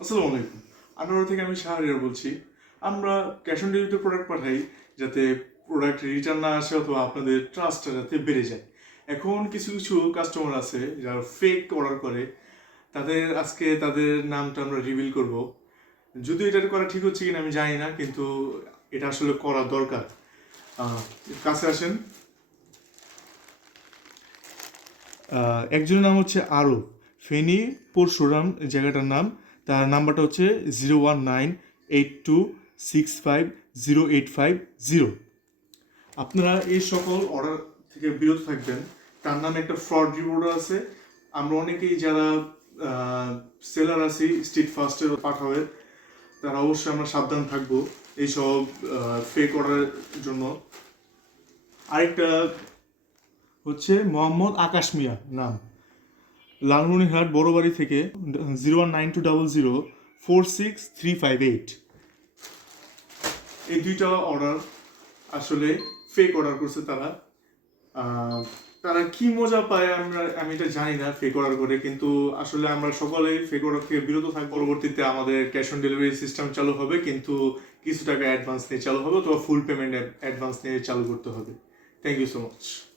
আসসালামু আলাইকুম। আনোয়ার থেকে আমি শাহরিয়ার বলছি। আমরা ক্যাশ অন ডেলিভারিতে প্রোডাক্ট পাঠাই যাতে প্রোডাক্ট রিটার্ন না আসে অথবা আপনাদের ট্রাস্টটা যাতে বেড়ে যায়। এখন কিছু কিছু কাস্টমার আছে যারা ফেক অর্ডার করে, আজকে তাদের নামটা আমরা রিভিল করব। যদিও এটা করা ঠিক হচ্ছে কিনা আমি জানি না, কিন্তু এটা আসলে করা দরকার। কাছে আসেন। একজনের নাম হচ্ছে আরব, ফেনী পরশুরাম জায়গাটার নাম। তার নাম্বারটা হচ্ছে 01982650850। আপনারা এই সকল অর্ডার থেকে বিরত থাকবেন। তার নামে একটা ফ্রড রিপোর্টার আছে। আমরা অনেকেই যারা সেলার আছি স্ট্রিট ফাস্টের পাঠাবে, তারা অবশ্যই আমরা সাবধান থাকবো এইসব ফেক অর্ডারের জন্য। আরেকটা হচ্ছে মোহাম্মদ আকাশ মিয়া নাম, লালমনিরহাট বড়বাড়ি থেকে, 09200 46358। এই দুইটা অর্ডার আসলে ফেক অর্ডার করছে তারা। তারা কি মজা পায় আমি এটা জানি না ফেক অর্ডার করে, কিন্তু আসলে আমরা সকলেই ফেক অর্ডার থেকে বিরত থাকবো। পরবর্তীতে আমাদের ক্যাশ অন ডেলিভারি সিস্টেম চালু হবে, কিন্তু কিছু টাকা অ্যাডভান্স নিয়ে চালু হবে অথবা ফুল পেমেন্ট অ্যাডভান্স নিয়ে চালু করতে হবে। Thank you so much.